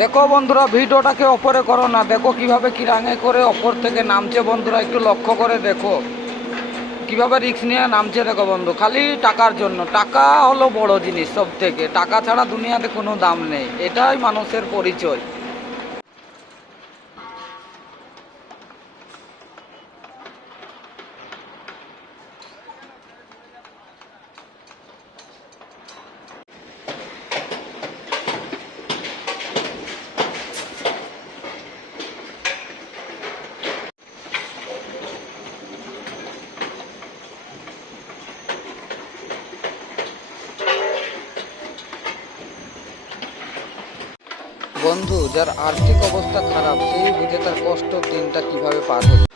দেখো বন্ধুরা, ভিডিওটাকে ওপরে করো না, দেখো কিভাবে কিরাঙে করে ওপর থেকে নামছে। বন্ধুরা একটু লক্ষ্য করে দেখো কিভাবে রিস্ক নিয়ে নামছে। দেখো বন্ধু, খালি টাকার জন্য। টাকা হলো বড় জিনিস, সব থেকে টাকা ছাড়া দুনিয়াতে কোনো দাম নেই, এটাই মানুষের পরিচয়। বন্ধু, যার আর্থিক অবস্থা খারাপ সেই বুঝে তার কষ্ট দিনটা কিভাবে পার হচ্ছে।